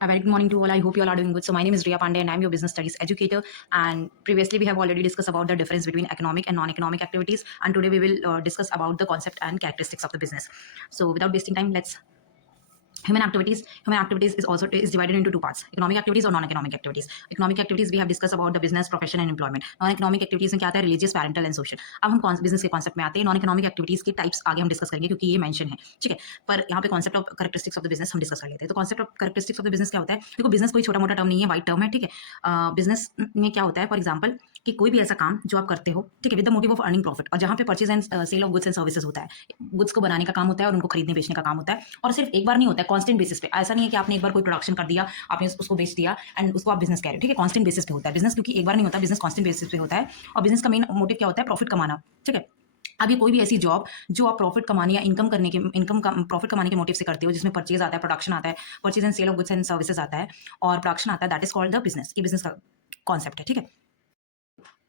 A very good morning to all. I hope you all are doing good. So my name is Riya Pandey and I'm your business studies educator. And previously we have already discussed about the difference between economic and non-economic activities. And today we will discuss about the concept and characteristics of the business. So without wasting time, let's human activities is divided into two parts: economic activities और non-economic activities. Economic activities we have discussed about the business, profession and employment. Non-economic activities में क्या आता है? Religious, parental and social. अब हम business के concept में आते हैं. नॉन इकोनॉमिक एक्टिविटीज के टाइप्स आगे हम डिस्कस करेंगे क्योंकि ये मेंशन है, ठीक है. पर यहाँ पे concept of characteristics of the business हम डिस्कस कर लेते हैं. तो concept of characteristics of the business क्या होता है? देखो, बिजनेस कोई छोटा मोटा टर्म नहीं है, वाइड टर्म है, ठीक है. बिजनेस में क्या होता है? फॉर एग्जाम्पल कि कोई भी ऐसा काम जो आप करते हो, ठीक है, with the motive of earning profit, और जहाँ पे purchase and sale of goods and services होता है. गुड्स को बनाने का काम होता है और उनको खरीदने बेचने का काम होता है, और सिर्फ एक बार नहीं होता है, कांस्टेंट बेसिस पे. ऐसा नहीं है कि आपने एक बार कोई प्रोडक्शन कर दिया, आपने उसको बेच दिया एंड उसको आप बिजनेस कह रहे हो, ठीक है. कांस्टेंट बेसिस पे होता है बिजनेस, क्योंकि एक बार नहीं होता, बिजनेस कांस्टेंट बेसिस पे होता है. और बिजनेस का मेन मोटिव क्या होता है? प्रॉफिट कमाना, ठीक है. अब ये कोई भी ऐसी जॉब जो आप प्रॉफिट कमाने या प्रॉफिट कमाने के मोटिव से करते हो, जिसमें परचेज आता है, प्रोडक्शन आता है, purchase and sale of goods and services आता है, और प्रोडक्शन आता है, that is called the business. ये बिजनेस का कॉन्सेप्ट है, ठीक है.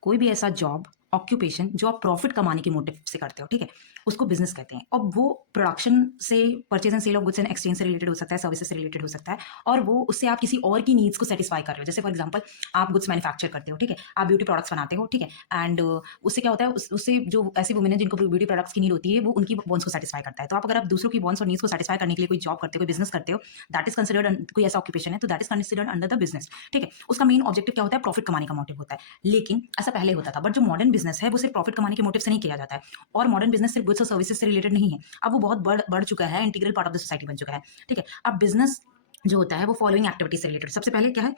कोई भी ऐसा जॉब, ऑक्यूपेशन जो आप प्रॉफिट कमाने के मोटिव से करते हो, ठीक है, उसको बिजनेस कहते हैं. और वो प्रोडक्शन से, purchase and sale of goods and exchange से रिलेटेड हो सकता है, सर्विसेज से रिलेटेड हो सकता है, और वो उससे आप किसी और की नीड्स को सेटिस्फाई कर रहे हो. जैसे फॉर एग्जांपल आप गुड्स मैन्युफैक्चर करते हो, ठीक है, आप ब्यूटी प्रोडक्ट्स बनाते हो, ठीक है, एंड उससे क्या होता है? उससे जो ऐसी वुमेन है जिनको ब्यूटी प्रोडक्ट्स की नीड होती है, वो उनकी बॉन्स को सेटिस्फाई करता है. तो आप अगर आप दूसरों की बॉन्स और नीड्स को सेटिस्फाई करने के लिए कोई जॉब करते हो, कोई बिजनेस करते हो, दैट इज कंसिडर्ड, कोई ऐसा ऑक्यूपेशन है तो that is considered under the business, ठीक है. उसका मेन ऑब्जेक्टिव क्या होता है? प्रॉफिट कमाने का मोटिव होता है. लेकिन ऐसा पहले होता था, बट जो मॉडर्न बिजनेस है वो सिर्फ प्रॉफिट कमाने के मोटिव से नहीं किया जाता है. और मॉडर्न बिजनेस सिर्फ गुड्स और सर्विसेज से रिलेटेड नहीं है. अब वो बहुत बढ़ चुका है, integral part of the society बन चुका है, ठीक है. अब बिजनेस जो होता है वो फॉलोइंग एक्टिविटीज से रिलेटेड. सबसे पहले क्या है?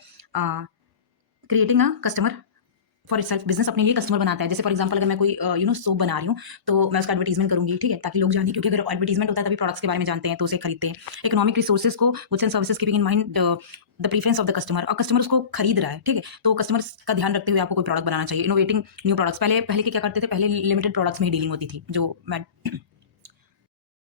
Creating a customer for itself. Business अपने लिए कस्टमर बनाता है. जैसे फॉर एग्जांपल अगर मैं कोई सोप बना रही हूँ, तो मैं उसका एडवर्टीजमेंट करूंगी, ठीक है, ताकि लोग जाने, क्योंकि अगर एडवर्टीजमेंट होता है तभी प्रोडक्ट्स के बारे में जानते हैं, तो उसे खरीदते हैं. इकोनॉमिक रिसोर्सेज को, goods and services keeping in mind the preference of the customer, और कस्टमर उसको खरीद रहा है, ठीक है, तो कस्टमर्स का ध्यान रखते हुए आपको कोई प्रोडक्ट बनाना चाहिए. Innovating new products. पहले पहले के क्या करते थे? पहले लिमिटेड प्रोडक्ट्स में ही डीलिंग होती थी. जो मैं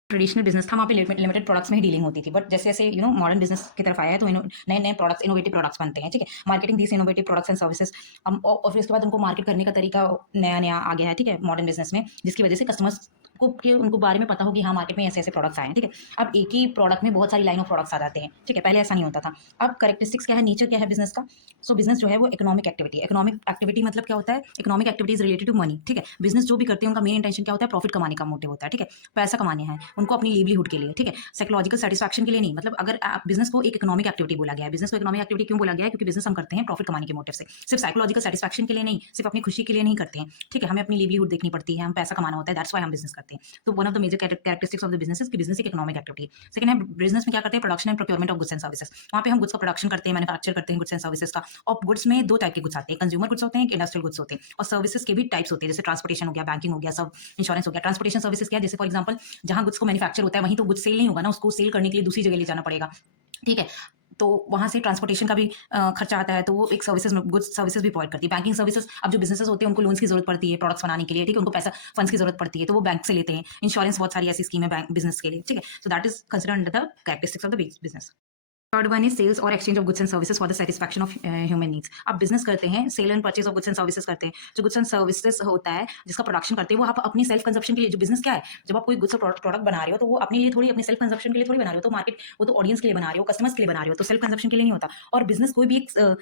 ट्रेडिशनल बिजनेस था, वहाँ पे लिमिटेड प्रोडक्ट्स में ही डीलिंग होती थी. बट जैसे जैसे मॉडर्न बिजनेस की तरफ आया है, तो नए नए प्रोडक्ट्स, इनोवेटिव प्रोडक्ट्स बनते हैं, ठीक है. Marketing these innovative products and services. और फिर उसके बाद उनको मार्केट करने का तरीका नया नया आ गया है, ठीक है, मॉडर्न बिजनेस में, जिसकी वजह से कस्टमर्स को उनको बारे में पता हो कि हाँ, मार्केट में ऐसे ऐसे प्रोडक्ट्स आए हैं, ठीक है. अब एक ही प्रोडक्ट में बहुत सारी लाइन ऑफ प्रोडक्ट्स आ जाते हैं, ठीक है. पहले ऐसा नहीं होता था. अब कैरेक्टरिस्टिक्स क्या है, नेचर क्या है बिजनेस का? सो बिजनेस जो है वो इकोनॉमिक एक्टिविटी. इकोनॉमिक एक्टिविटी मतलब क्या होता है? Economic activities related to money, ठीक है. बिजनेस जो भी करते हैं उनका मेन इंटेंशन क्या होता है? प्रॉफिट कमाने का मोटिव होता है, ठीक है. पैसा कमाने हैं उनको अपनी लिवलीहुड के लिए, ठीक है, साइकोलॉजिकल सेटिस्फैक्शन के लिए नहीं. मतलब अगर आप बिजनेस को एक इकोनॉमिक एक्टिविटी बोला गया है, बिजनेस को इकोनॉमिक एक्टिविटी क्यों बोला गया है? क्योंकि बिजनेस हम करते हैं प्रॉफिट कमाने के मोटिव से, सिर्फ साइकोलॉजिकल सेटिस्फैक्शन के लिए नहीं, सिर्फ अपनी खुशी के लिए नहीं करते हैं, ठीक है. हमें अपनी लिवलीहुड देखनी पड़ती है, हम पैसा कमाना होता है, दैट्स व्हाई हम बिजनेस करते हैं. तो one of the major characteristics of the business की बिजनेस एक इकोनॉमिक एक्टिविटी. सेकंड है, बिजनेस में क्या करते हैं? Production and procurement of goods and services. वहाँ पे हम गुड्स का प्रोडक्शन करते हैं, मैन्युफैक्चर करते हैं गुड्स एंड सर्विसेज का. और गुड्स में दो टाइप के गुड्स आते हैं, कंज्यूमर गुड्स होते हैं, इंडस्ट्रियल गुड्स होते हैं, और सर्विसेज के भी टाइप्स होते हैं, जैसे ट्रांसपोर्टेशन हो गया, बैंकिंग हो गया, सब इंश्योरेंस हो गया. ट्रांसपोर्टेशन सर्विसेज क्या है? जैसे फॉर एग्जाम्पल जहाँ गुड्स को मैन्युफैक्चर होता है वहीं तो गुड्स सेल नहीं होगा ना, उसको सेल करने के लिए दूसरी जगह ले जाना पड़ेगा, ठीक है. तो वहाँ से ट्रांसपोर्टेशन का भी खर्चा आता है, तो वो एक सर्विसेज, गुड्स सर्विसेज भी प्रोवाइड करती है. बैंकिंग सर्विसेज, अब जो बिजनेसेस होते हैं उनको लोन्स की जरूरत पड़ती है प्रोडक्ट्स बनाने के लिए, ठीक है, उनको पैसा, फंड्स की जरूरत पड़ती है, तो वो बैंक से लेते हैं. इंश्योरेंस, बहुत सारी ऐसी स्कीम है बैंक बिजनेस के लिए, ठीक है. So that is considered under the characteristics of the business. Third one is sales और exchange of goods and services for the satisfaction of human needs. आप बिजनेस करते हैं, sale and purchase of goods and services करते हैं. जो goods and services होता है, जिसका प्रोडक्शन करते हैं, वो आप अपनी सेल्फ कंजप्शन के लिए. जो बिजनेस क्या है? जब आप कोई गुड्स और प्रोडक्ट बना रहे हो, तो वो अपने लिए थोड़ी, अपनी सेल्फ कंजप्शन के लिए थोड़ी बना रहे हो, तो मार्केट, वो तो ऑडियंस के लिए बना रहे हो, कस्टमर्स के लिए बना रहे हो, तो सेल्फ कंजप्शन के लिए नहीं होता. और बिजनेस कोई भी एक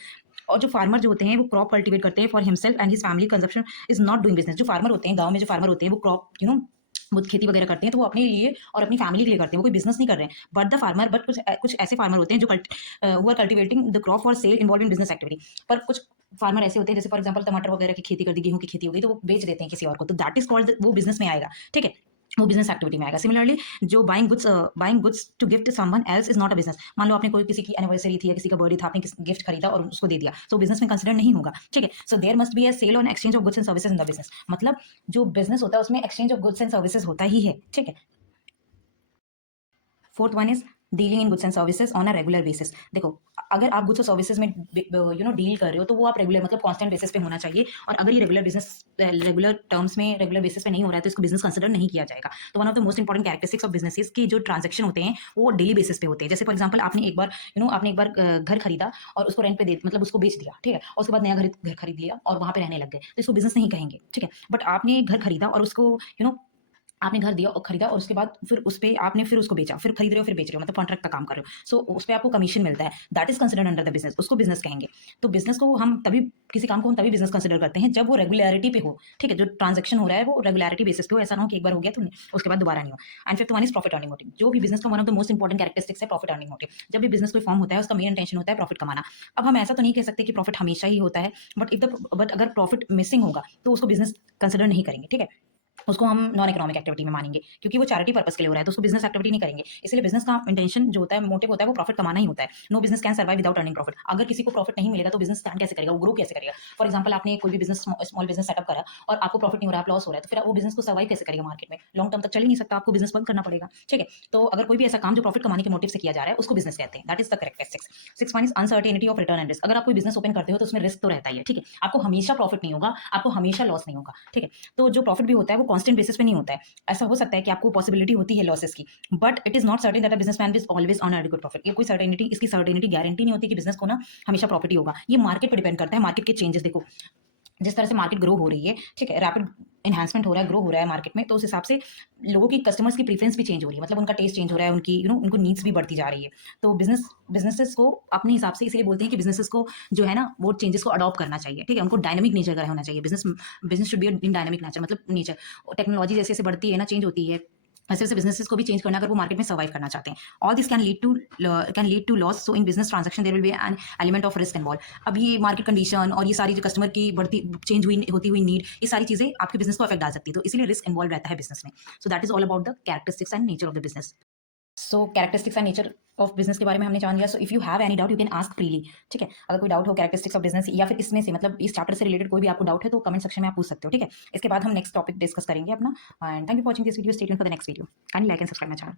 और जो फार्मर जो होते हैं वो क्रॉप कल्टीवेट करते हैं for himself and his family consumption, is not doing business. जो फार्मर होते हैं, गांव में जो फार्मर होते हैं, वो क्रॉप वो खेती वगैरह करते हैं, तो वो अपने लिए और अपनी फैमिली के लिए करते हैं, वो कोई बिजनेस नहीं कर रहे हैं. बट द फार्मर, बट कुछ ऐसे फार्मर होते हैं जो वो are cultivating the crop for sale involve in business activity. पर कुछ फार्मर ऐसे होते हैं, जैसे फॉर एग्जांपल टमाटर वगैरह की खेती कर दी, गेहूं की खेती हो गई, तो वो बेच देते हैं किसी और को, तो दैट इज कॉल्ड, वो बिजनेस में आएगा, ठीक है, वो बिजनेस एक्टिविटी में आएगा. सिमिलरली जो buying goods to gift someone else is not a business. मान लो आपने कोई, किसी की एनिवर्सरी थी या किसी का बर्थडे था, आपने गिफ्ट खरीदा और उसको दे दिया, तो बिजनेस में कंसिडर नहीं होगा, ठीक है. So there must be a sale on exchange of goods and services in the business. मतलब जो बिजनेस होता है उसमें exchange of goods and services होता ही है, ठीक है. Fourth one is dealing in goods and services on a regular basis. देखो, अगर आप गुड्स और सर्विसेज में डील कर रहे हो, तो वो आप रेगुलर, मतलब कांस्टेंट बेसिस पे होना चाहिए. और अगर ये रेगुलर टर्म्स में, रेगुलर बेसिस पे नहीं हो रहा है, तो इसको बिजनेस कंसिडर नहीं किया जाएगा. तो one of the most important characteristics of businesses की जो ट्रांजेक्शन होते हैं वो डेली बेसिस पे होते हैं. जैसे फॉर एग्जाम्पल आपने एक बार घर खरीदा और उसको रेंट पे दे, मतलब उसको बेच दिया, ठीक है, और उसके बाद नया घर खरीद लिया और वहां पे रहने लग गए, तो इसको बिजनेस नहीं कहेंगे, ठीक है. बट आपने घर खरीदा और उसको आपने घर दिया और खरीदा और उसके बाद फिर उस पे आपने फिर उसको बेचा, फिर खरीद रहे हो, फिर बेच रहे हो, मतलब कॉन्ट्रैक्ट का काम कर रहे हो। सो उस पे आपको कमीशन मिलता है। That is considered under the business, उसको बिज़नेस कहेंगे। तो बिज़नेस को हम तभी किसी काम को हम तभी बिज़नेस कंसिडर करते हैं जब वो रेगुलैरिटी पे हो, ठीक है? जो ट्रांज़ैक्शन हो रहा है वो रेगुलैरिटी बेसिस पे हो, ऐसा ना हो कि एक बार हो गया तो उसके बाद दोबारा नहीं हो। And fifth one is profit earning motive. जो भी बिज़नेस का one of the most important characteristics है प्रॉफिट अर्निंग मोटिव। जब भी बिज़नेस कोई फॉर्म होता है उसका मेन इंटेंशन होता है प्रॉफिट कमाना। अब हम ऐसा तो नहीं कह सकते कि प्रॉफिट हमेशा ही होता है, बट अगर प्रॉफिट मिसिंग होगा तो उसको बिज़नेस कंसिडर नहीं करेंगे, ठीक है? उसको हम नॉन इकोनॉमिक एक्टिविटी में मानेंगे क्योंकि वो चैरिटी पर्पस के लिए हो रहा है तो उसको बिजनेस एक्टिविटी नहीं करेंगे। इसलिए बिजनेस का इंटेंशन जो होता है, मोटिव होता है, वो प्रॉफिट कमाना ही होता है। No business can survive without earning profit. अगर किसी को प्रॉफिट नहीं मिलेगा तो बिजनेस स्टैंड कैसे करेगा, वो ग्रो कैसे करेगा? फॉर एग्जाम्पल आपने कोई भी बिजनेस स्मॉल बिजनेस सेटअप करा और आपको प्रॉफिट नहीं हो रहा है, आप लॉस हो रहा है, तो फिर वो बिजनेस को सर्वाइव कैसे करेगा मार्केट में? लॉन्ग टर्म तक चल ही नहीं सकता, आपको बिजनेस बंद करना पड़ेगा, ठीक है? तो अगर कोई भी ऐसा काम जो प्रॉफिट कमाने के मोटिव से किया जा रहा है उसको बिजनेस कहते हैं। That is the correct six one is uncertainty of return and risk. अगर आप कोई बिजनेस ओपन करते हो तो उसमें रिस्क तो रहता ही है, ठीक है? आपको हमेशा प्रॉफिट नहीं होगा, आपको हमेशा लॉस नहीं होगा, ठीक है? तो जो प्रॉफिट भी होता है वो कॉन्स्टेंट बेसिस पे नहीं होता है। ऐसा हो सकता है कि आपको पॉसिबिलिटी होती है लॉसेस की, but it is not certain that a businessman will always earn adequate profit. ये कोई सर्टेनिटी, इसकी सर्टेनिटी गारंटी नहीं होती कि बिजनेस को ना हमेशा प्रॉफिट ही होगा। ये मार्केट पे डिपेंड करता है, मार्केट के चेंजेस देखो। जिस तरह से मार्केट ग्रो हो रही है, ठीक है, रैपिड एनहांसमेंट हो रहा है, ग्रो हो रहा है मार्केट में, तो उस हिसाब से लोगों की, कस्टमर्स की प्रेफरेंस भी चेंज हो रही है, मतलब उनका टेस्ट चेंज हो रहा है, उनकी उनको नीड्स भी बढ़ती जा रही है। तो बिजनेसेस को अपने हिसाब से इसलिए बोलते हैं कि बिजनेसेस को जो है ना वो चेंजेस को अडॉप्ट करना चाहिए, ठीक है? उनको डायनामिक नेचर का होना चाहिए। Business should be in dynamic nature, मतलब नेचर। टेक्नोलॉजी जैसे जैसे बढ़ती है ना, चेंज होती है, वैसे वैसे बिजनेसेस को भी चेंज करना अगर वो मार्केट में सर्वाइव करना चाहते हैं। All this can lead to loss. So in business transaction there will be an element of risk involve. अब ये मार्केट कंडीशन और ये सारी जो कस्टमर की बढ़ती चेंज हुई होती हुई नीड, ये सारी चीजें आपके बिजनेस को अफेक्ट डाल सकती है, तो इसीलिए रिस्क इन्वॉल्व रहता है बिजनेस में। सो that is all about the characteristics and nature of the business. So characteristics and nature of business के बारे में हमने जान लिया। So if you have any doubt you can ask freely, ठीक है? अगर कोई डाउट हो कैरेक्टरिस्टिक्स ऑफ बिजनेस या फिर इसमें से, मतलब इस चैप्टर से रिलेटेड कोई भी आपको डाउट है तो कमेंट सेक्शन में आप पूछ सकते हो, ठीक है? इसके बाद हम नेक्स्ट टॉपिक डिस्कस करेंगे अपना। And thank you for watching this video. Stay tuned for the next video. Kindly like and subscribe my channel.